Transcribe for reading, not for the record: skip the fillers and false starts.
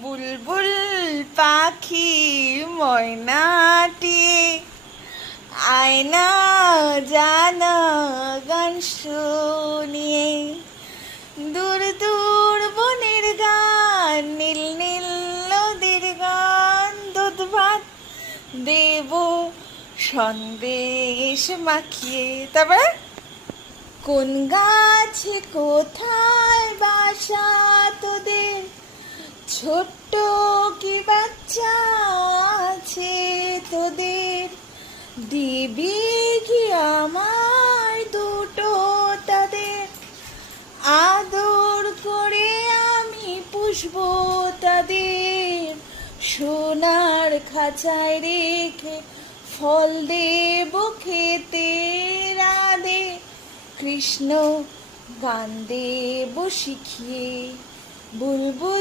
বুলবুল পাখি ময়নাটি আয়না জানা গান শুনিয়ে দূর দূর বনের গান নীল নীল নদীর গান দুধ ভাত দেব সন্দেশ মাখিয়ে। তারপরে কোন গাছে কোথায় বাসা তোদের, ছোট্ট কি বাচ্চা আছে তোদের, দিবি কি আমার দুটো তাদের, আদর করে আমি পুষবো তাদের, সোনার খাঁচায় রেখে ফল দেব খেতে রাধে কৃষ্ণ গান দেব শিখিয়ে। বুলবুল